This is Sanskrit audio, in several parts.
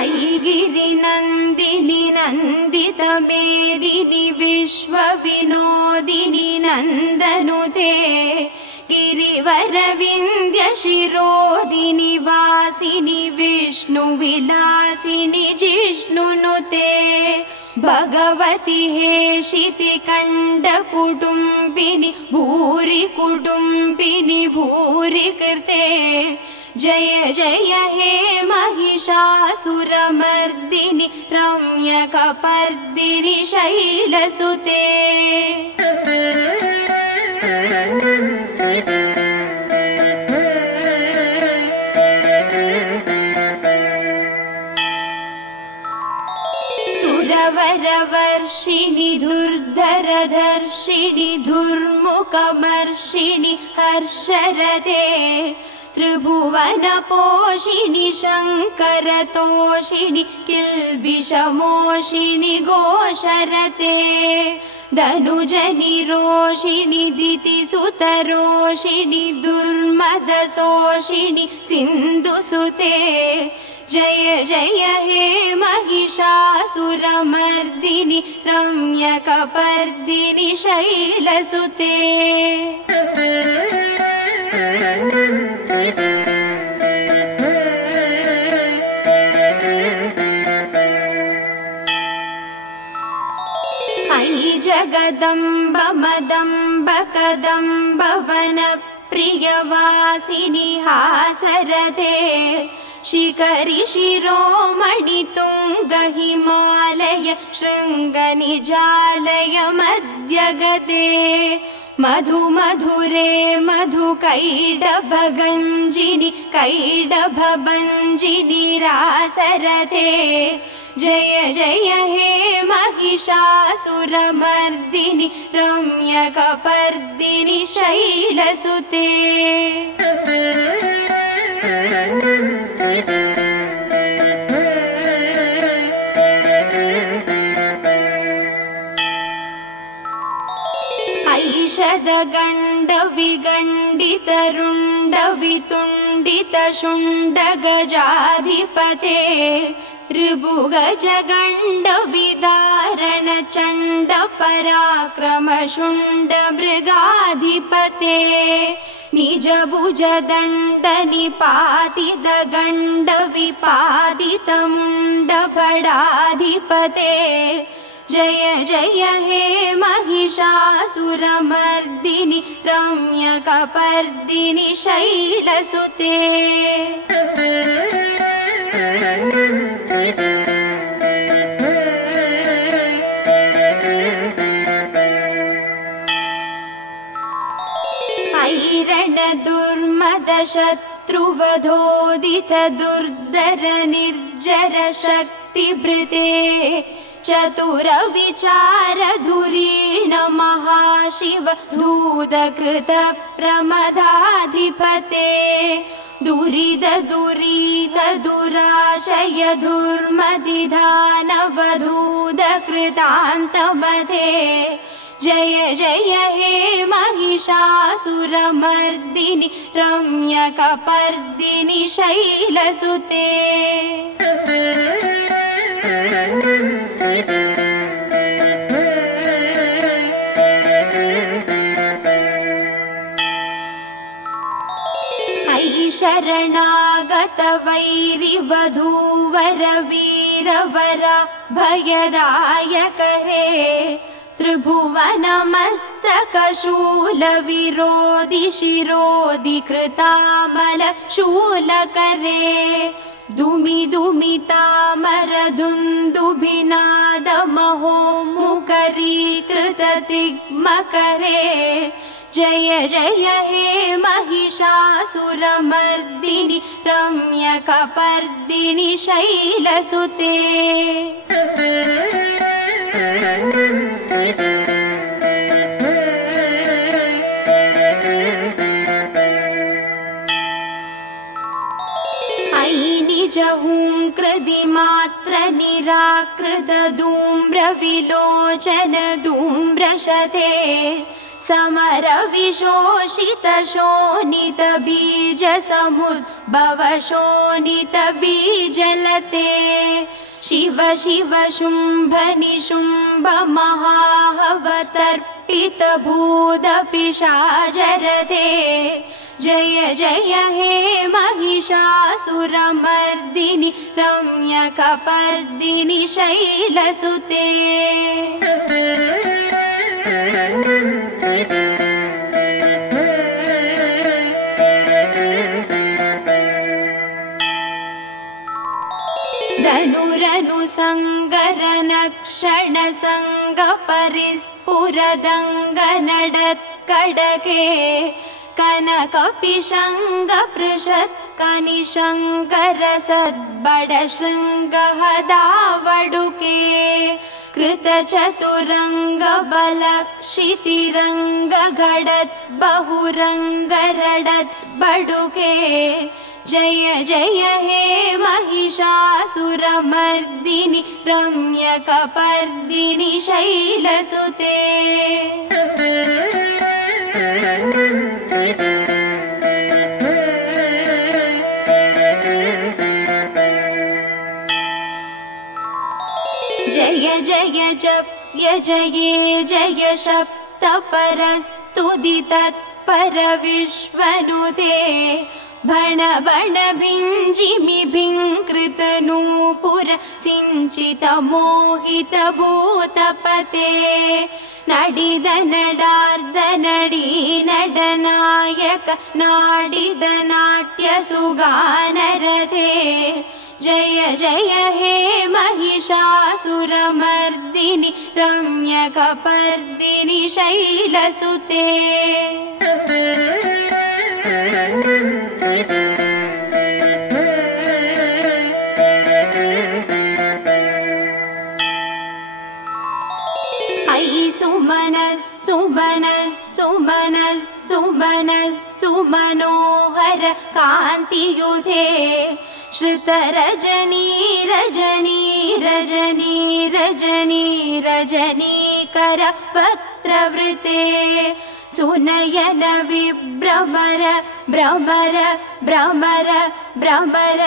ऐगिरिनन्दिनि नन्दितमेदिनि विश्वविनोदिनि नन्दनुते गिरिवरविन्द्यशिरोदिनि वासिनि विष्णुविलासिनि जिष्णुनुते भगवति हेशितिकण्डकुटुम्बिनि भूरि कुटुम्बिनि भूरि कृते जय जय हे महिषासुरमर्दिनि रम्यकपर्दिनि शैलसुते सुरवरवर्षिणि धुर्धरधर्षिणि धुर्मुखमर्षिणि हर्षरते त्रिभुवनपोषिणि शङ्करतोषिणि किल्बिषमोषिणि घोषरते धनुजनिरोषिणि दितिसुतरोषिणि दुर्मदशोषिणि सिन्धुसुते जय जय हे महिषासुरमर्दिनि रम्यकपर्दिनि शैलसुते ऐ जगदम्ब मदम्ब कदम्ब वनप्रियवासिनि हासरते शिखरि शिरोमणि तुङ्ग हिमालय शृङ्गनिजालय मध्यगते मधु मधुरे मधुकैडभगञ्जिनि कैडभभञ्जिनि रासरते जय जय हे महिषासुरमर्दिनि रम्यकपर्दिनि शैलसुते ऐषदगण्डविगण्डितरुण्डवितुण्डितशुण्डगजाधिपते ऋभुगजगण्डविदारणचण्डपराक्रमशुण्डमृगाधिपते निजभुजदण्डनिपातितगण्डविपातितमुण्डफडाधिपते जय जय हे महिषासुरमर्दिनि रम्यकपर्दिनि शैलसुते ऐरणदुर्मदशत्रुवधोदित दुर्धर निर्जर शक्तिभृते चतुरविचारधुरीण महाशिव धूतकृत प्रमदाधिपते दुरिद दुरीद दुराशय धूर्मदिधानवधूतकृतान्तमते जय जय हे महिषासुरमर्दिनि रम्यकपर्दिनि शैलसुते ऐ शरणागत वैरिवधूवर वीरवरा भयदायक हे त्रिभुवनमस्तकशूलविरोधि शिरोधि कृतामल शूलकरे दुमि दुमितामरधुन्दुभिनाद महोमुखरीकृततिग्मकरे जय जय हे महिषासुरमर्दिनि रम्यकपर्दिनि शैलसुते ऐ निजहुङ्कृतिमात्र निराकृत धूम्रविलोचन धूम्रशते समरविशोषितशोणितबीजसमुद्भव शोणितबीजलते शिव शिव शुम्भ निशुम्भ महावतर्पितभूतपिशाचरते जय जय हे महिषासुरमर्दिनि रम्यकपर्दिनि शैलसुते धनुरनुसङ्गरनक्षणसङ्गपरिस्फुरदङ्गनडत्कडके कनकपिशङ्गपृषत्कनिशङ्करसद्बडशृङ्गहदावडुके कृतचतुरङ्गबलक्षितिरङ्गगडत् बहुरङ्गरडत् बडुके जय जय हे महिषासुरमर्दिनि रम्यकपर्दिनि शैलसुते जय जय जप्य जये जय शप्तपरस्तुति तत्परविश्वनुते भण भण भिञ्जिमि भिङ्कृतनूपुर सिञ्चित मोहित भूतपते नडिद नडार्द नडी नडनायक नाडिद नाट्य सुगानरथे जय जय हे महिषासुरमर्दिनि रम्यकपर्दिनि शैलसुते सुमनोहर कान्तियुधे श्रुतरजनी रजनी रजनी रजनी रजनीकर वक्त्रवृते सुनयन विभ्रमर भ्रमर भ्रमर भ्रमर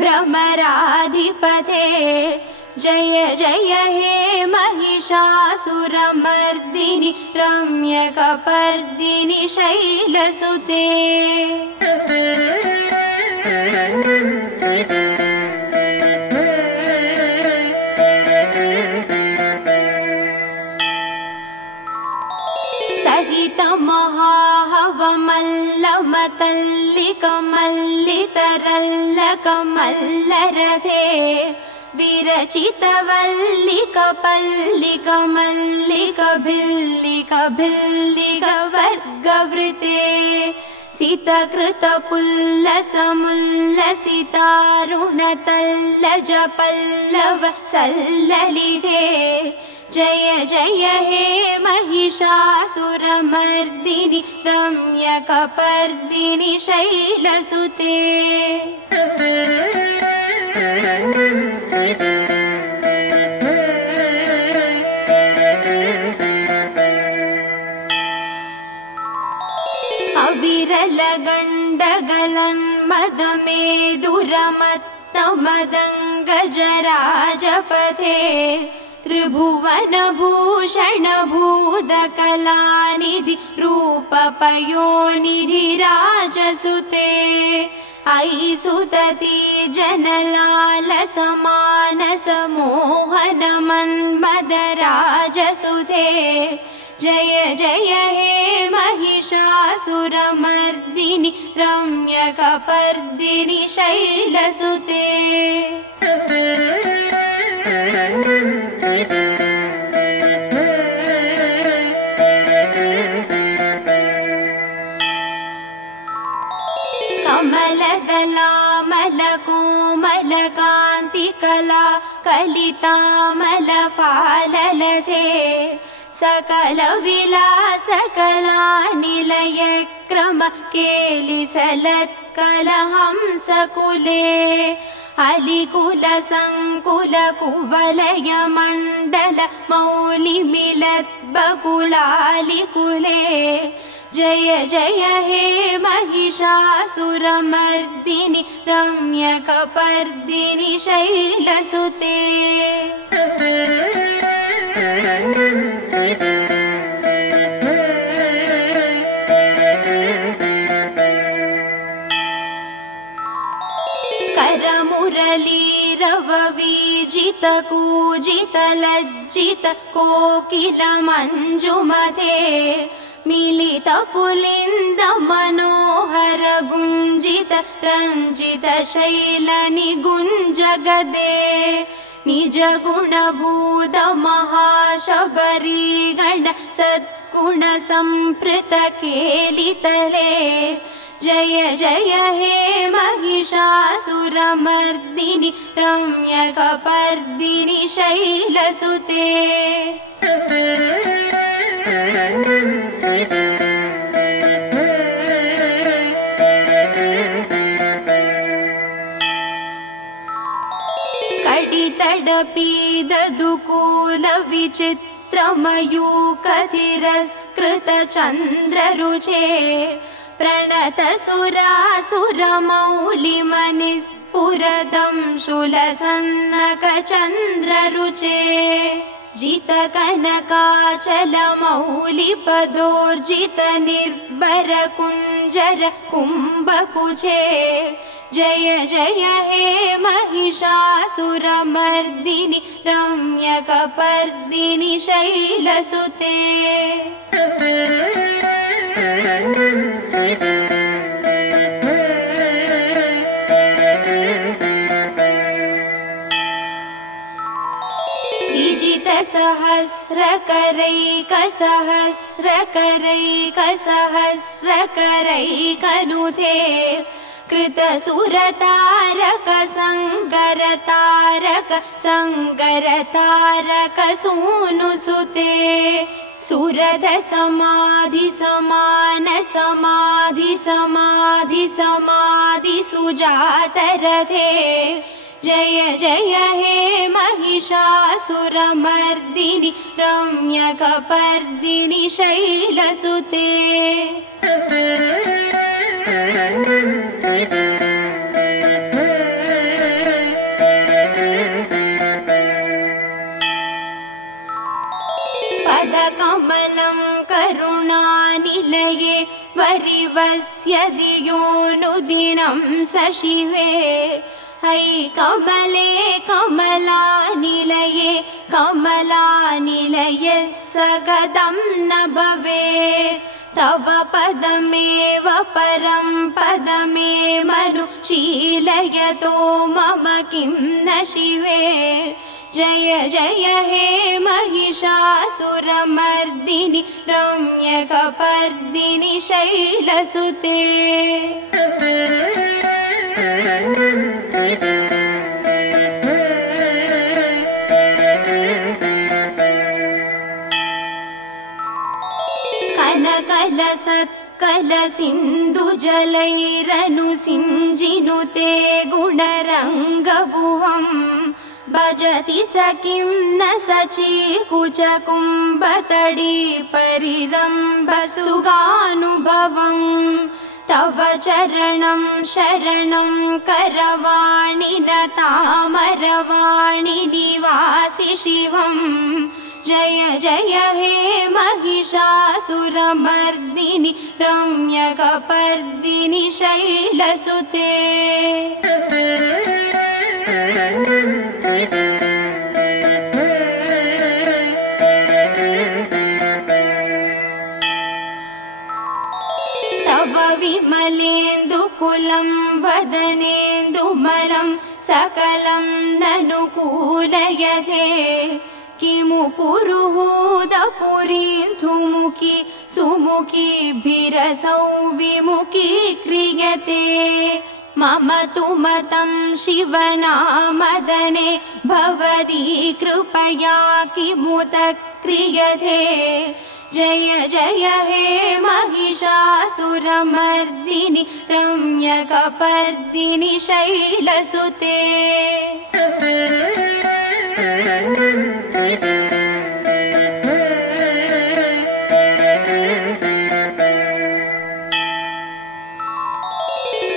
भ्रमराधिपते जय जय हे महिषासुरमर्दिनि रम्यकपर्दिनि शैलसुते सहित महाहवमल्लमतल्लिकमल्लितरल्लकमल्लरथे विरचितवल्लिकपल्लिकमल्लिकभिल्लिकभिल्लिकवर्गवृते सितकृतपुल्लसमुल्लसितारुणतल्लजपल्लव सल्ललिते जय जय हे महिषासुरमर्दिनि रम्यकपर्दिनि शैलसुते अविरलगण्डगलन्मदमेदुरमत्तमदङ्गजराजपथे त्रिभुवनभूषणभूतकलानिधि रूपपयोनिधिराजसुते अयि सुतति जनलालसमानसमोहनमन्मदराजसुते जय जय हे महिषासुरमर्दिनि रम्यकपर्दिनि शैलसुते कमलदलामलकोमलकान्तिकला कलितामलफाललते सकलविलासकलानिलयक्रम केलिसलत्कलहंसकुले अलिकुल संकुल कुवलय मण्डल मौलिमिलत् बकुलालिकुले जय जय हे महिषासुरमर्दिनि रम्यकपर्दिनि शैलसुते करमुरलीरववीजित कूजित लज्जित कोकिल मञ्जुमते मिलित पुलिन्द मनोहर गुञ्जित रञ्जित शैल निगुञ्जगदे निज गुणभूत महाशबरी गण सद्गुण संप्रीत केलितले जय जय हे महिषासुरमर्दिनि रम्यकपर्दिनि शैलसुते कडितडपीददुकूल विचित्रमयूखतिरस्कृत चन्द्ररुचे प्रणत सुरासुरमौलिमनिस्फुरदं शूलसन्नक चन्द्ररुचे जित कनकाचल मौलिपदोर्जित निर्भर कुञ्जर कुम्भकुचे जय जय हे महिषासुरमर्दिनि रम्यकपर्दिनि शैलसुते सहस्रकरैकसहस्रकरैकसहस्रकरैकनुते कृतसुरतारक संगरतारक संगरतारक सूनुसुते सुरध समाधि समान समाधि समाधि समाधि सुजातरथे जय जय हे महिषासुरमर्दिनि रम्यकपर्दिनि शैलसुते पदकमलं करुणानिलये वरिवस्य दियोनुदिनं सशिवे है कमले कमलानिलये कमलानिलये सगदं न भवेत् तव पदमेव परं पदमे मनुशीलयतो मम किं न शिवे जय जय हे महिषासुरमर्दिनि रम्यकपर्दिनि शैलसुते कनकलसत्कलसिन्धुजलैरनुसिञ्जिनुते गुणरङ्गभुवं भजति स किं न सचीकुचकुम्भतडी परिरम्भसुगानुभवं तव चरणं शरणं करवाणि न तामरवाणि निवासि शिवं जय जय हे महिषासुरमर्दिनि रम्यकपर्दिनि शैलसुते तव विमलेन्दुकुलं वदनेन्दुमलं सकलं ननुकूलयते किमु पुरुहूदपुरीन्थुमुखी सुमुखीभिरसौ विमुखी क्रियते मम तु मतं शिवनामदने भवती कृपया किमुत क्रियते जय जय हे महिषासुरमर्दिनि रम्यकपर्दिनि शैलसुते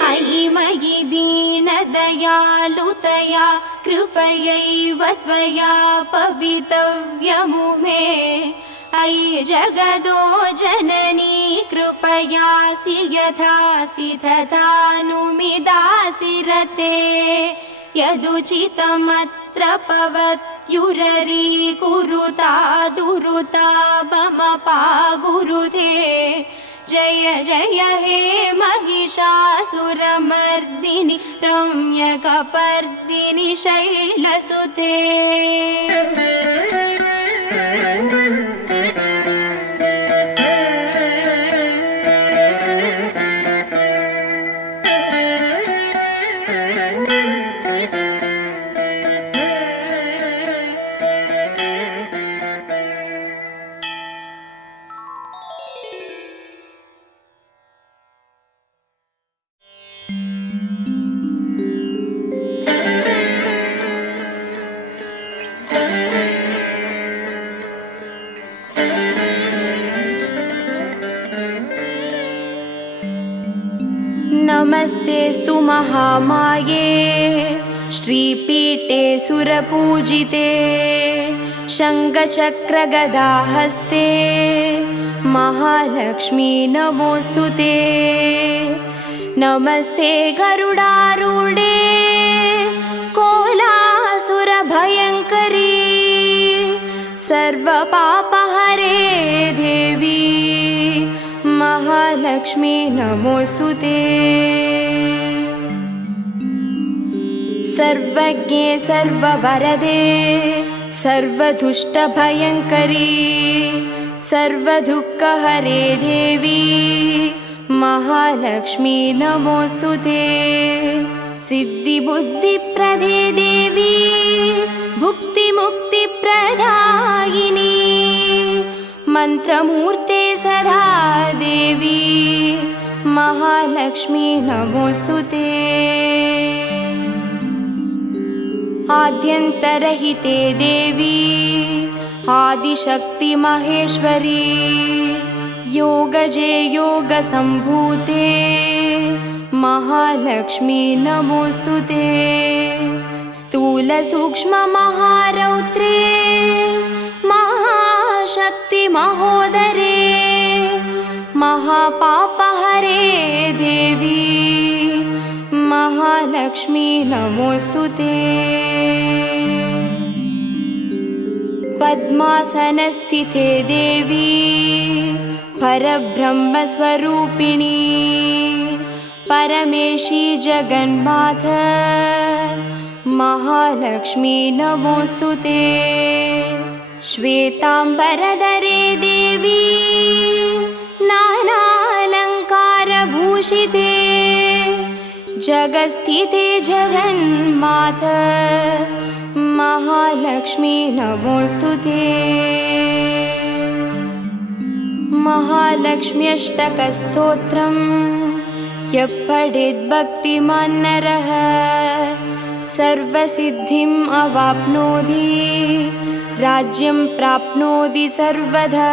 अयि मयि दीनदयालुतया कृपयैव त्वया पवितव्यमुमे अयि जगदो जननी कृपयासि यथासि तथानुमिदासि रते यदुचितमत्र पवत्युररीकुरुता दुरुता ममपा गुरुते जय जय हे महिषासुरमर्दिनि रम्यकपर्दिनि शैलसुते नमस्तेस्तु महामाये श्रीपीठे सुरपूजिते शङ्खचक्रगदाहस्ते महालक्ष्मी नमोऽस्तुते नमस्ते गरुडारूढे कोलासुरभयङ्करी सर्वपापहरे देवी महालक्ष्मी नमोऽस्तुते सर्वज्ञे सर्ववरदे सर्वदुष्टभयङ्करी सर्वदुःखहरे देवी महालक्ष्मी नमोऽस्तुते सिद्धिबुद्धिप्रदे देवी भुक्तिमुक्तिप्रदायिनी मन्त्रमूर्ते सदा देवी महालक्ष्मी नमोऽस्तुते आद्यन्तरहिते देवी आदिशक्ति महेश्वरी योगजे योगसम्भूते महालक्ष्मी नमोऽस्तुते स्थूलसूक्ष्ममहारौद्रे महाशक्ति महोदरे महापापहरे देवी महालक्ष्मी नमोऽस्तुते पद्मासनस्थिते देवी परब्रह्मस्वरूपिणी परमेशी जगन्माता महालक्ष्मी नमोऽस्तुते श्वेताम्बरधरे देवी नानालङ्कारभूषिते जगत्स्थिते जगन्माता महालक्ष्मी नमोऽस्तुते महालक्ष्म्यष्टकस्तोत्रम् यः पठेत् भक्तिमान् नरः सर्वसिद्धिम् अवाप्नोति राज्यं प्राप्नोति सर्वदा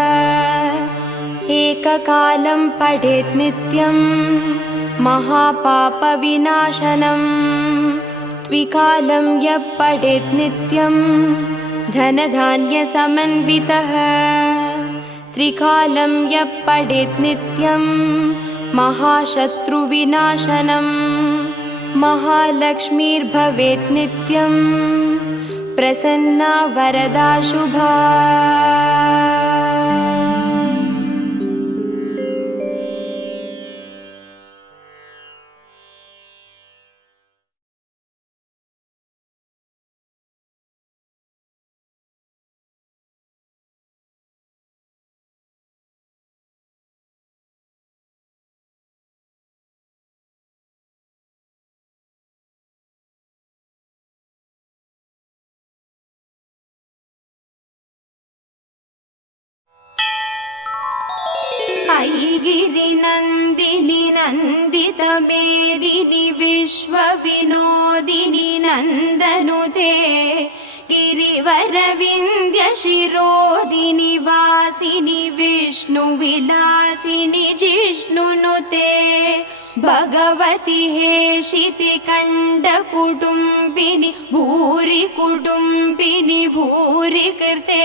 एककालं पठेत् नित्यं महापापविनाशनं द्विकालं यः पठेत् नित्यं धनधान्यसमन्वितः त्रिकालं यः पठेत् नित्यं महाशत्रुविनाशनं महालक्ष्मीर्भवेत् नित्यं प्रसन्ना वरदा शुभा वन्दितमेदिनि विश्वविनोदिनि नन्दनुते गिरिवरविन्द्यशिरोदिनि वासिनि विष्णुविलासिनि जिष्णुनुते भगवति हेशितिकण्डकुटुम्बिनि भूरि कुटुम्बिनि भूरि कृते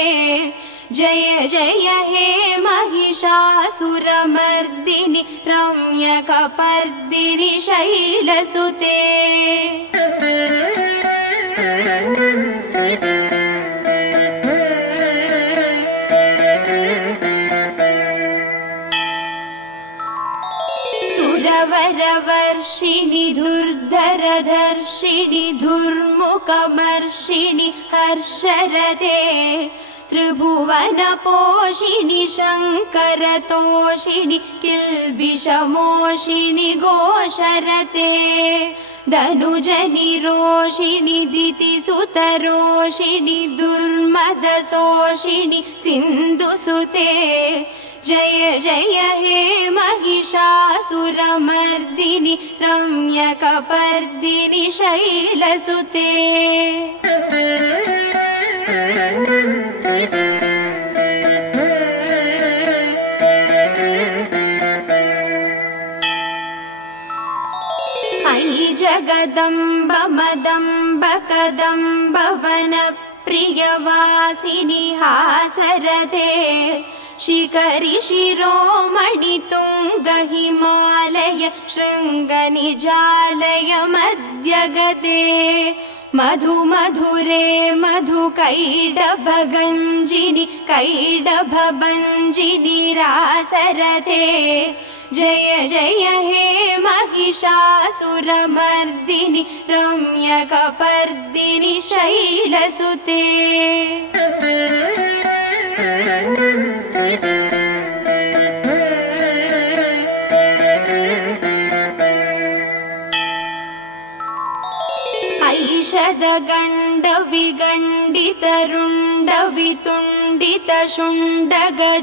जय जय हे महिषासुरमर्दिनि रम्यकपर्दिनि शैलसुते सुरवरवर्षिणि धुर्धरधर्षिणि धुर्मुखमर्षिणि हर्षरते त्रिभुवनपोषिणि शङ्करतोषिणि किल्बिषमोषिणि घोषरते धनुजनिरोषिणि दितिसुतरोषिणि दुर्मदशोषिणि सिन्धुसुते जय जय हे महिषासुरमर्दिनि रम्यकपर्दिनि शैलसुते अयि जगदम्ब मदम्ब कदम्ब वनप्रियवासिनि हासरते शिखरि शिरोमणि तुङ्ग हिमालय शृङ्गनिजालय मध्यगते मधु मधुरे मधुकैडभगञ्जिनि कैडभभञ्जिनि रासरते जय जय हे महिषासुरमर्दिनि रम्यकपर्दिनि शैलसुते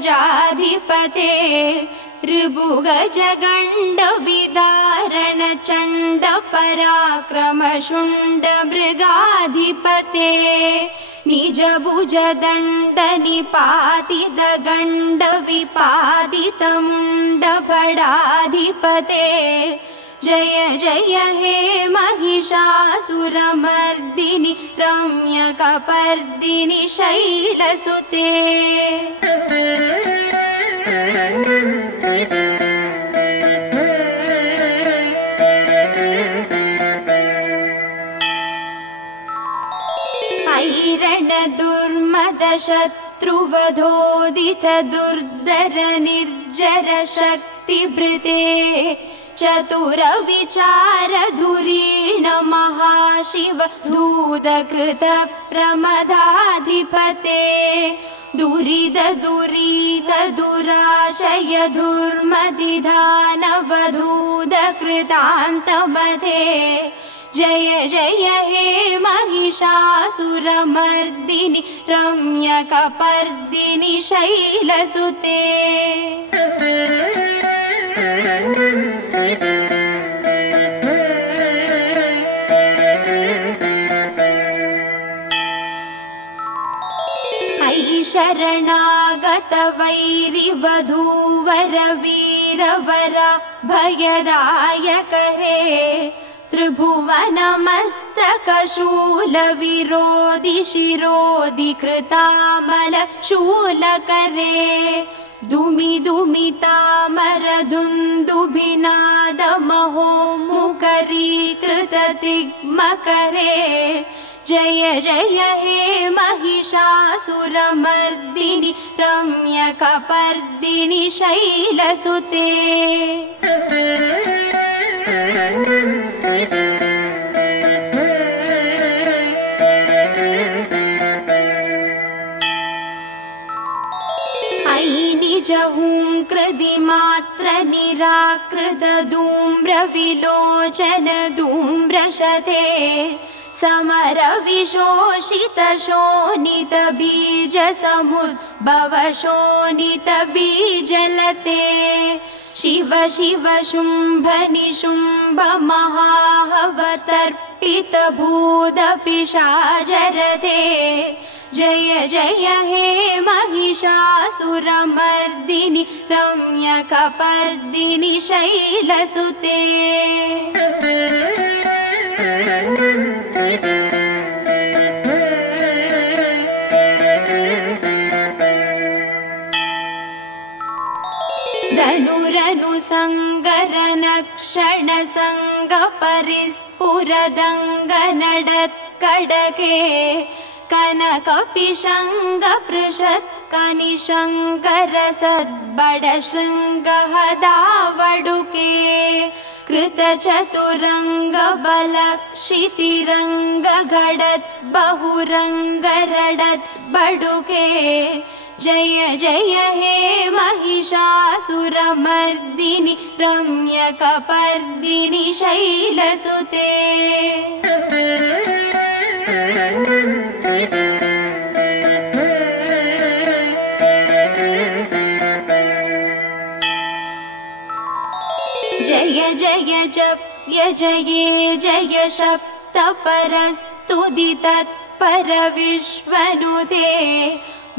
ऐषदगण्डविगण्डितरुण्डवितुण्डितशुण्डगजाधिपते ऋभुगजगण्डविदारणचण्डपराक्रमशुण्डमृगाधिपते निजभुजदण्डनिपातितगण्डविपातितमुण्डफडाधिपते जय जय हे महिषासुरमर्दिनि रम्यकपर्दिनि शैलसुते ऐरणदुर्मदशत्रुवधोदित दुर्धर निर्जर शक्तिभृते चतुरविचारधुरीण महाशिव धूतकृत प्रमदाधिपते दुरिद दुरीद दुराशय धूर्मदिधानवधूतकृतान्तमते जय जय हे महिषासुरमर्दिनि रम्यकपर्दिनि शैलसुते शरणागत वैरिवधूवर वीरवरा भयदायक हे त्रिभुवनमस्तकशूल विरोधि शिरोधि कृतामल शूलकरे दुमि दुमितामर धुन्दुभिनाद महोमुखरीकृत तिग्मकरे जय जय हे महिषासुरमर्दिनि रम्यकपर्दिनि शैलसुते अयि निजहुङ्कृतिमात्र निराकृत धूम्रविलोचन धूम्रशते समर विशोषित शोणित बीज समुद्भव शोणित बीजलते शिव शिव शुम्भ निशुम्भ महाहवतर्पित भूतपिशाचरते जय जय हे महिषासुरमर्दिनि रम्यकपर्दिनि शैलसुते धनुरनुसङ्गरनक्षणसङ्गपरिस्फुरदङ्गनडत्कडके कनकपिशङ्गपृषत्कनिशङ्करसद्बडशृङ्गहदावडुके कृतचतुरङ्गबलक्षितिरङ्गघटत् बहुरङ्गरडत् बडुके जय जय हे महिषासुरमर्दिनि रम्यकपर्दिनि शैलसुते जय जय जप्य जये जय सप्तपरस्तुतितत्परविश्वनुते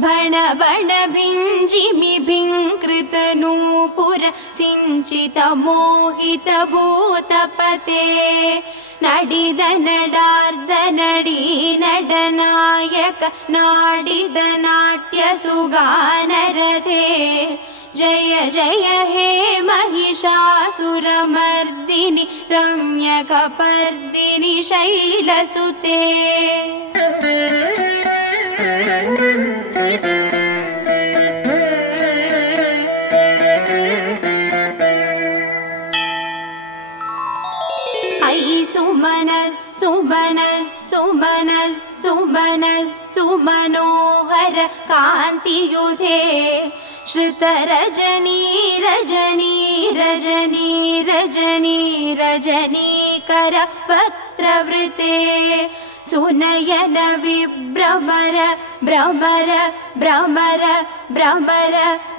भण भण भिञ्जिमि भिङ्कृतनूपुर सिञ्चित मोहित भूतपते नडिद नडार्द नडी नडनायक नाडिद नाट्य सुगानरथे जय जय हे महिषासुरमर्दिनि रम्यकपर्दिनि शैलसुते सुमनोहर कान्तियुधे श्रुतरजनी रजनी रजनी रजनी रजनीकर वक्त्रवृते सुनयन विभ्रमर भ्रमर भ्रमर भ्रमर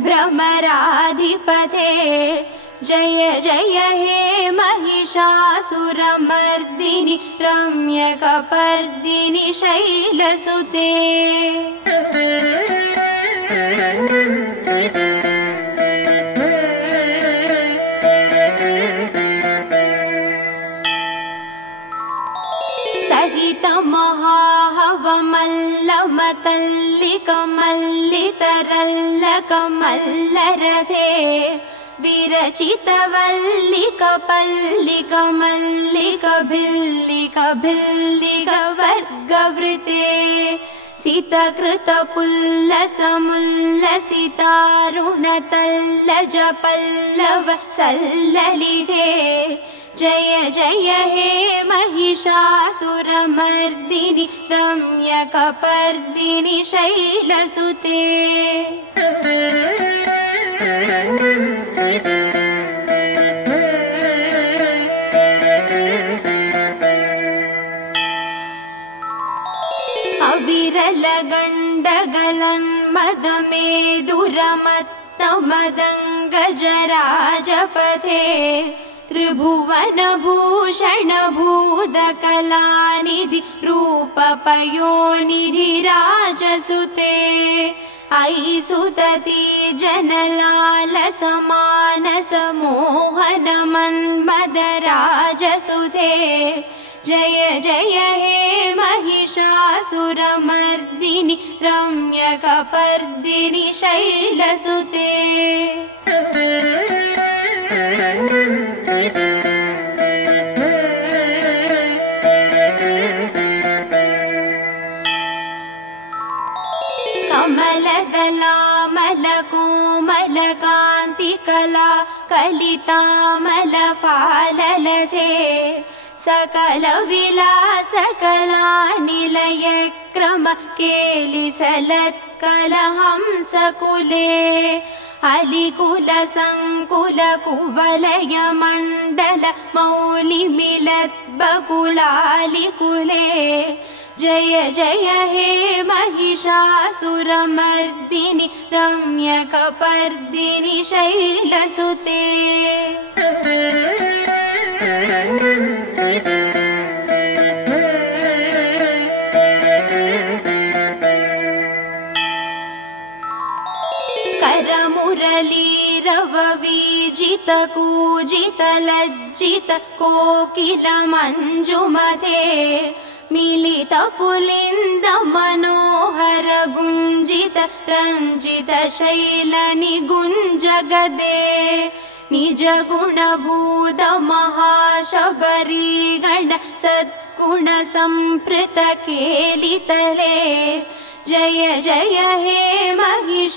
भ्रमराधिपते जय जय हे महिषासुरमर्दिनि रम्यकपर्दिनि शैलसुते सहित महाहवमल्लमतल्लिकमल्लितरल्लकमल्लरथे विरचितवल्लिकपल्लिकमल्लिकभिल्लिकभिल्लिकवर्गवृते सितकृतपुल्लसमुल्लसितारुणतल्लजपल्लव सल्ललिते जय जय हे महिषासुरमर्दिनि रम्यकपर्दिनि शैलसुते अविरलगण्डगलन्मदमेदुरमत्तमदङ्गजराजपथे त्रिभुवनभूषण भूतकलानिधि रूपपयोनिधि राजसुते अयि सुतति जनलालसमानस मोहन मन्मदराजसुते जय जय हे महिषासुरमर्दिनि रम्यकपर्दिनि शैलसुते कमलदलामलकोमलकान्तिकला कलितामलफाललते सकलविलासकलानिलयक्रम केलिसलत्कलहंसकुले अलिकुलसङ्कुलकुवलयमण्डल मौलिमिलद्बकुलालिकुले जय जय हे महिषासुरमर्दिनि रम्यकपर्दिनि शैलसुते करमुरलीरववीजित कूजित लज्जित कोकिल मंजुमते मिलित पुलिंद मनोहर गुंजित रंजित शैल निगुंजगदे निज गुणभूत महाशबरी गण सद्गुण संप्रीत केलितले जय जय हे महिषासुरमर्दिनि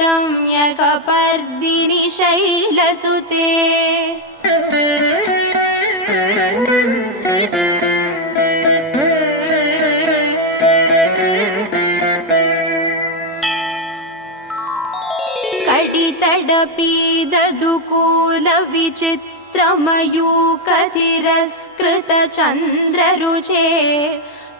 रम्यकपर्दिनि शैलसुते कडितडपीददुकूल विचित्रमयूखधिरस्कृत चन्द्ररुचे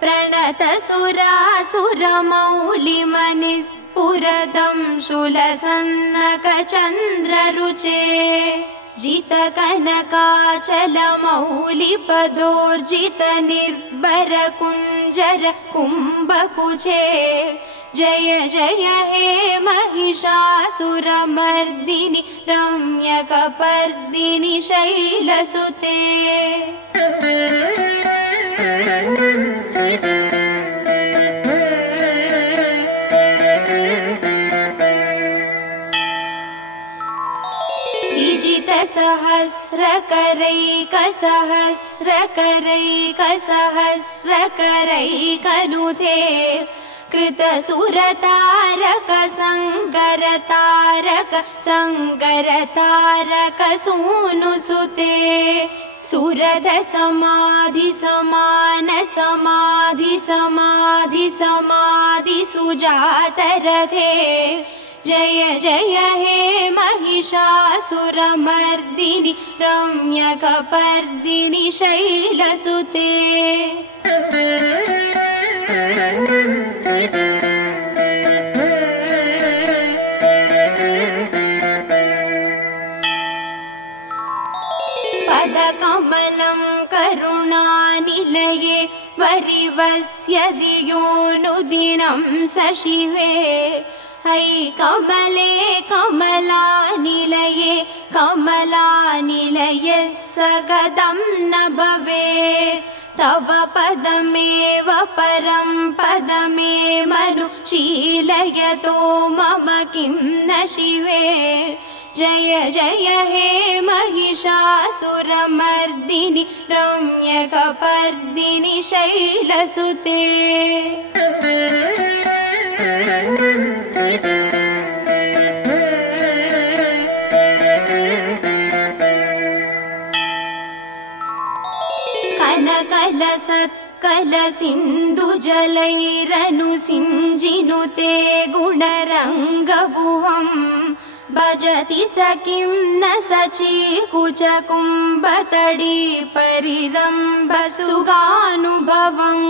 प्रणत सुरासुरमौलिमनिस्फुरदं शूलसन्नक चन्द्ररुचे जित कनकाचल मौलिपदोर्जित निर्भर कुञ्जर कुम्भकुचे जय जय हे महिषासुरमर्दिनि रम्यकपर्दिनि शैलसुते सहस्रकरैकसहस्रकरैकसहस्रकरैकनुते कृतसुरतारक संगरतारक संगरतारक सूनुसुते सुरध समाधि समान समाधि समाधि समाधि सुजातरथे जय जय हे महिषासुरमर्दिनि रम्यकपर्दिनि शैलसुते पदकमलं करुणानिलये वरिवस्य दियोनुदिनं सशिवे है कमले कमलानिलये कमलानिलये सगदं न भवेत् तव पदमेव परं पदमे मनुशीलयतो मम किं न शिवे जय जय हे महिषासुरमर्दिनि रम्यकपर्दिनि शैलसुते कनकलसत्कलसिन्धुजलैरनुसिञ्जिनुते गुणरङ्गभुवं भजति स किं न सचीकुचकुम्भतडी परिरम्भसुगानुभवं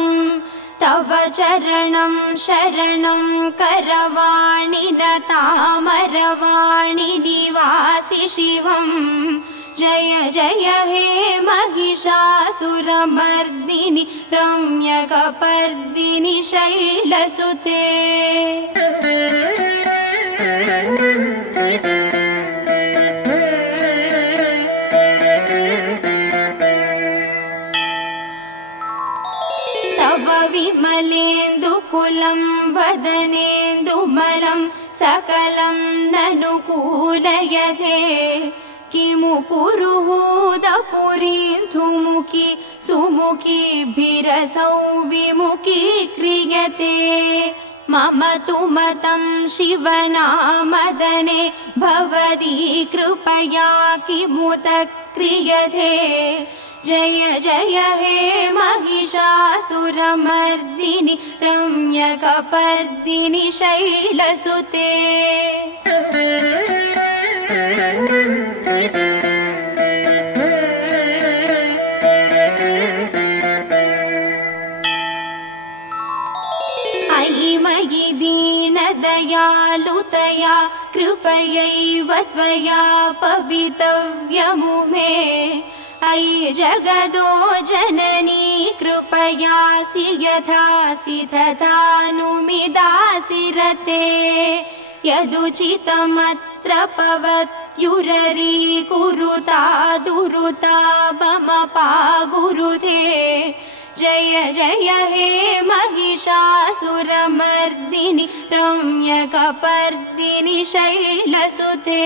तव चरणं शरणं करवाणि न तामरवाणि निवासि शिवं जय जय हे महिषासुरमर्दिनि रम्यकपर्दिनि शैलसुते तव विमलेन्दुकुलं वदनेन्दुमलं सकलं ननुकूलयते किमु पुरुहूदपुरीन्थुमुखी सुमुखीभिरसौ विमुखी क्रियते मम तु मतं शिवनामदने भवदी कृपया किमुत क्रियते जय जय हे महिषासुरमर्दिनि रम्यकपर्दिनि शैलसुते दयालुतया कृपयैव त्वया पवितव्यमुमे अयि जगदो जननी कृपयासि यथासि तथानुमिदासि रते यदुचितमत्र पवत्युररीकुरुता दुरुता ममपा गुरुते जय जय हे महिषासुरमर्दिनि रम्यकपर्दिनि शैलसुते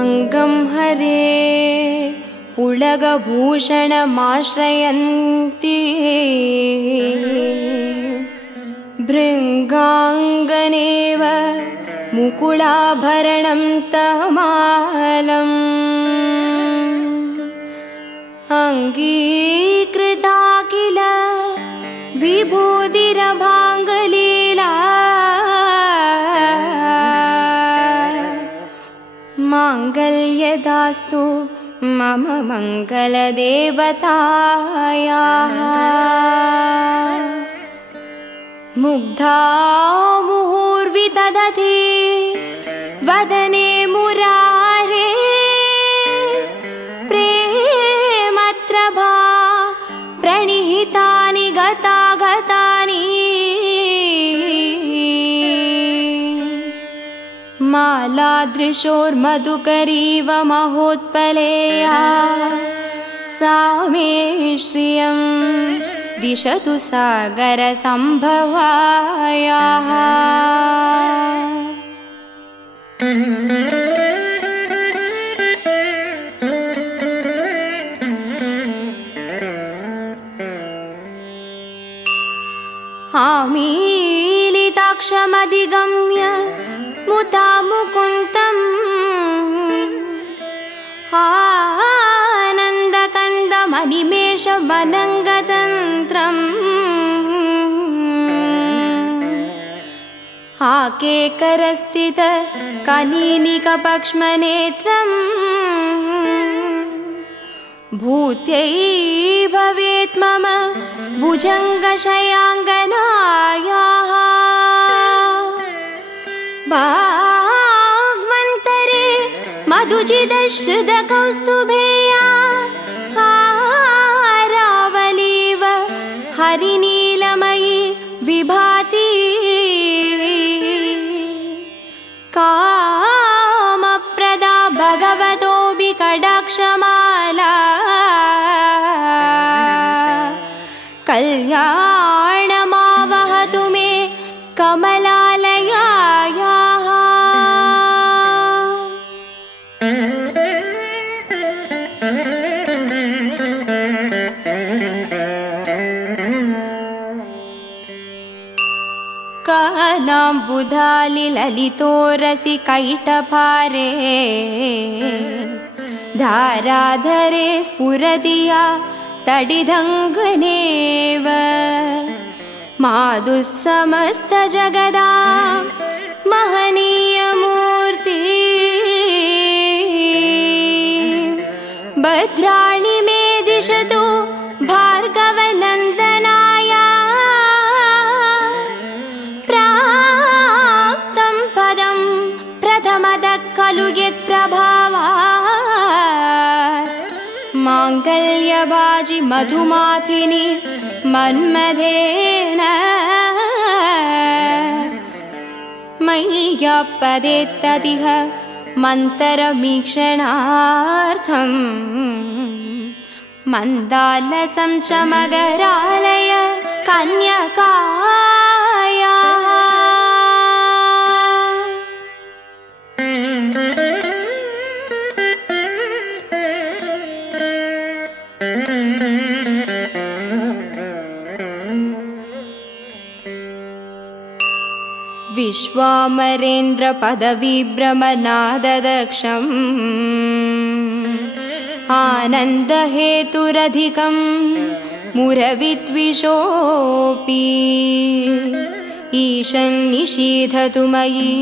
अंगं हरे पुलगभूषणमाश्रयन्ती भृङ्गाङ्गनेव मुकुलाभरणं तमालम् अङ्गीकृता किल विभूतिरभाङ्गलीला माङ्गल्यदास्तु मम मङ्गलदेवतायाः मुग्धा मुहुर्विदधति वदने मुरारे प्रेमत्रभा प्रणिहितानि गतागतानि मालादृशोर्मधुकरीव महोत्पलेया सा मे श्रियं दिशतु सागरसम्भवायाः आमीलिताक्षमधिगम्य मुदा मुकुन्दम् आनन्दकन्दमनिमेषमनङ्गतन्त्रम् आकेकरस्थित कनीनिकपक्ष्मनेत्रम् भूत्यै भवेत् मम भुजङ्गशयाङ्गनायाः भाग्वन्तरे मधुजिदश्रुतकौस्तुभेया हारावलीव हरिनीलमयी विभाति कामप्रदा भगवतोऽपि कटाक्षमाला कल्याणमावहतु मे कमलालयायाः कालाम्बुधालिललितोरसि कैटभारे धाराधरे स्फुरदिया तडिदङ्गनेव माधुस्समस्तजगदा महनीयमूर्ति भद्राणि मे दिशतु भार्गवनन्दनाय प्राप्तं पदं प्रथमतः खलु यत्प्रभावात् माङ्गल्यभाजि मधुमाथिनि मन्मथेन मय्यापदेत्तदिह मन्तरमीक्षणार्थं मन्दालसं च मगरालय कन्यकायाः विश्वामरेन्द्र पदवीभ्रमनाददक्षम् आनन्दहेतुरधिकं मुरविद्विषोऽपि ईशन्निषीधतु मयि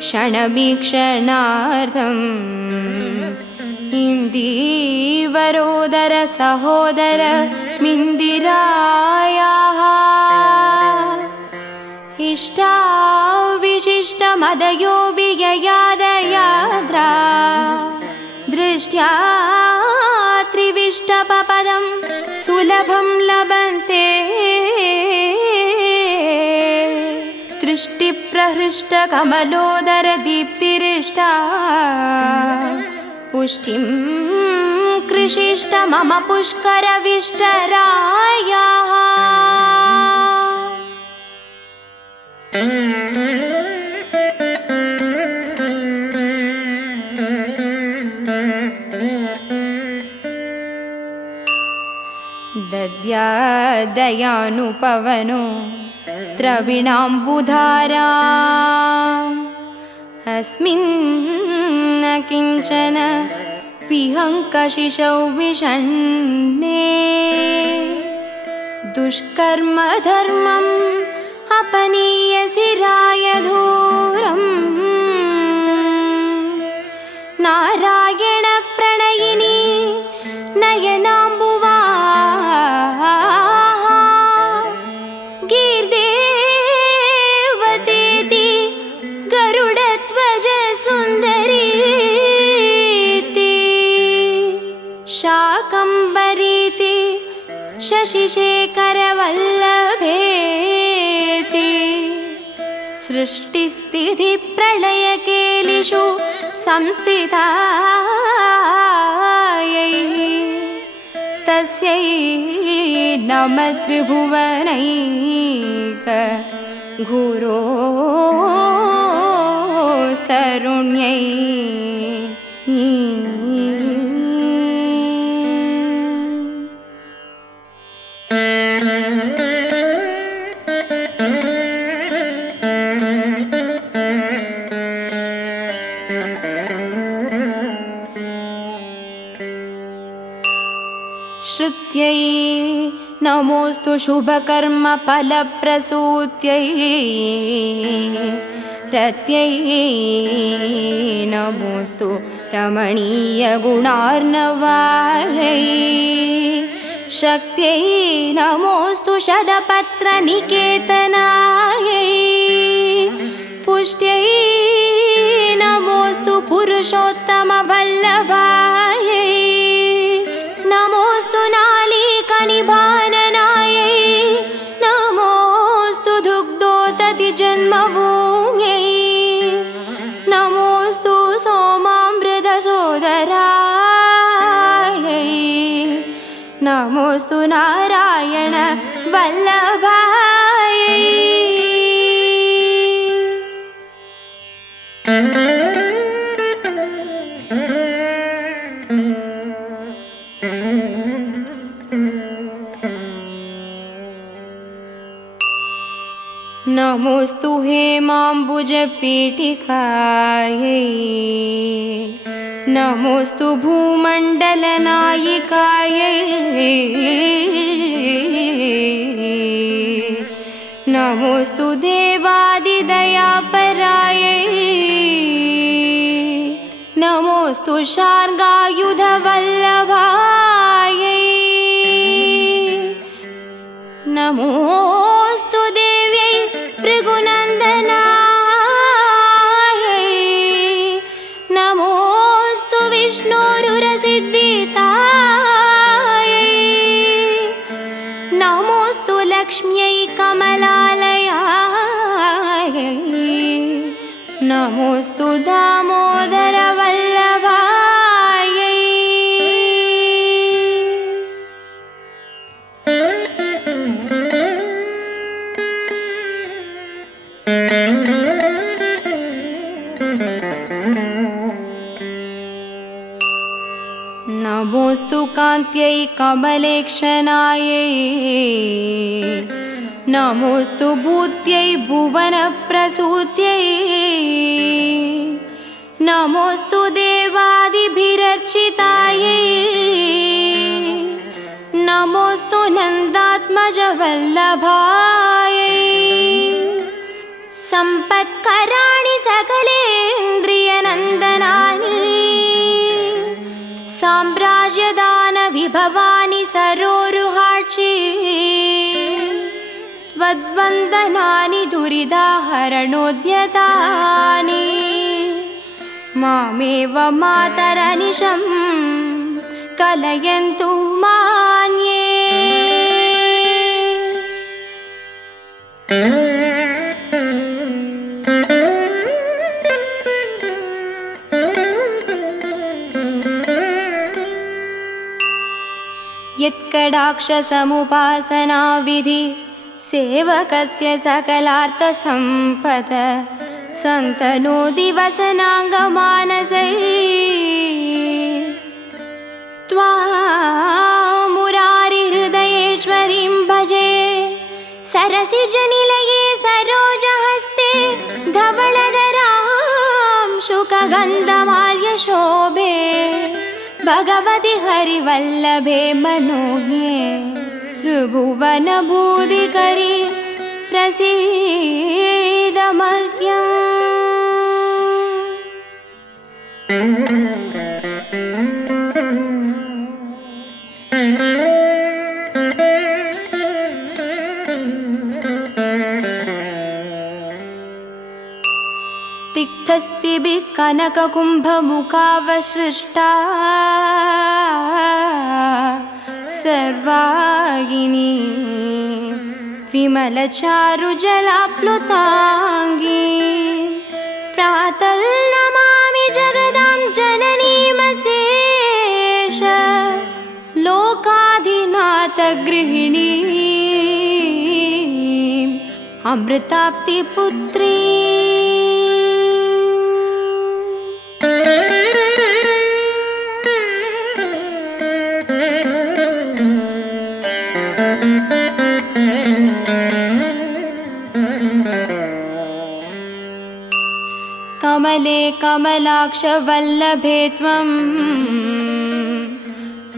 क्षणमीक्षणार्थम् इन्दीवरोदर सहोदर मिन्दिरायाः इष्टा विशिष्टमदयो विययादयाद्रा दृष्ट्या त्रिविष्टपपदं सुलभं लभन्ते दृष्टिप्रहृष्टकमलोदर दीप्तिरिष्टा पुष्टिं कृषिष्ट मम पुष्करविष्टरायाः दद्यादयानुपवनो द्रविणाम्बुधारा अस्मिन् न किञ्चन विहङ्कशिशौ विषण्णे दुष्कर्मधर्मम् अपनीयसिराय धूरम् नारायण प्रणयिनी नयनाम्बुवा गीर्देवतेति गरुडध्वज सुन्दरीति शाकम्भरीति शशिशेखरवल्लभेति सृष्टिस्थितिप्रलयकेलिषु संस्थितायै तस्यै नमस्त्रिभुवनैक गुरोस्तरुण्यै श्रुत्यै नमोस्तु शुभकर्म फलप्रसूत्यै रत्यै नमोस्तु रमणीयगुणार्णवायै शक्त्यै नमोस्तु शतपत्रनिकेतनायै पुष्ट्यै नमोस्तु पुरुषोत्तमवल्लभायै नमोस्तु नालीकनिभाननायै नमोस्तु दुग्धोदधिजन्मभूम्यै नमोस्तु सोमामृतसोदरायै नमोस्तु नारायण वल्लभायै नमोस्तु हेमाम्बुजपीठिकायै नमोस्तु भूमण्डलनायिकायै नमोस्तु देवादिदयापरायै नमोस्तु शार्ङ्गायुधवल्लभायै नमोस्तु देव्यै भृगुनन्दनायै नमोस्तु विष्णोरुरसिद्धितायै नमोस्तु लक्ष्म्यै कमलालयायै नमोस्तु दामोदरा कान्त्यै कमलेक्षणायै नमोऽस्तु भूत्यै भुवनप्रसूत्यै नमोऽस्तु देवादिभिरर्चितायै नमोऽस्तु नन्दात्मजवल्लभायै सम्पत्कराणि सकलेन्द्रियनन्दनानि साम्राज्यदानविभवानि सरोरुहाक्षि त्वद्वन्दनानि दुरिदाहरणोद्यतानि मामेव मातरनिशं कलयन्तु मान्ये। यत्कटाक्षसमुपासना विधि सेवकस्य सकलार्थसम्पद सन्तनोदिवसनाङ्गमानसै त्वां मुरारिहृदयेश्वरीं भजे सरसिजनिलये सरोजहस्ते धवलधरां शुकगन्धमाल्यशोभे भगवति हरिवल्लभे मनोज्ञे त्रिभुवनभूदिकरि प्रसीद मह्यम्। तिक्तस्तिभिः कनककुम्भमुखावसृष्टा सर्वागिनी विमलचारुजलाप्लुताङ्गी प्रातर्नमामि जगदां जननीमशेष लोकाधिनाथगृहिणीम् अमृताप्तिपुत्री। कमले कमलाक्षवल्लभे त्वं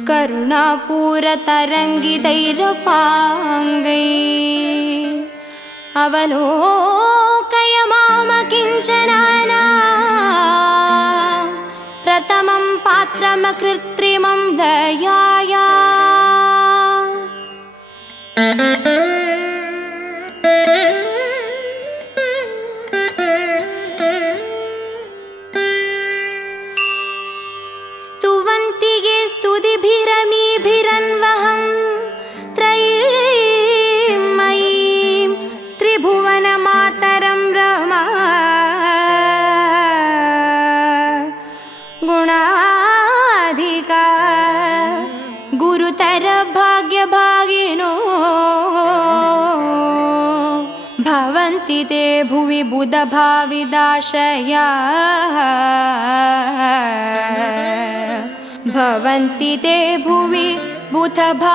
करुणापूरतरङ्गितैरपाङ्गैः अवलोकय मामकिञ्चनाना प्रथमं पात्रमकृत्रिमं दयाया। स्तुवन्तिगे स्तुतिभिरमीभिरन्वहं त्रयीमयीं त्रिभुवनमातरं रमा गुणाधिका गुरुतर भाग्यभागिनो भवन्ति ते भुवि बुधभाविदाशयाः भवन्ति ते भुवि बुधभाविदाशयाः।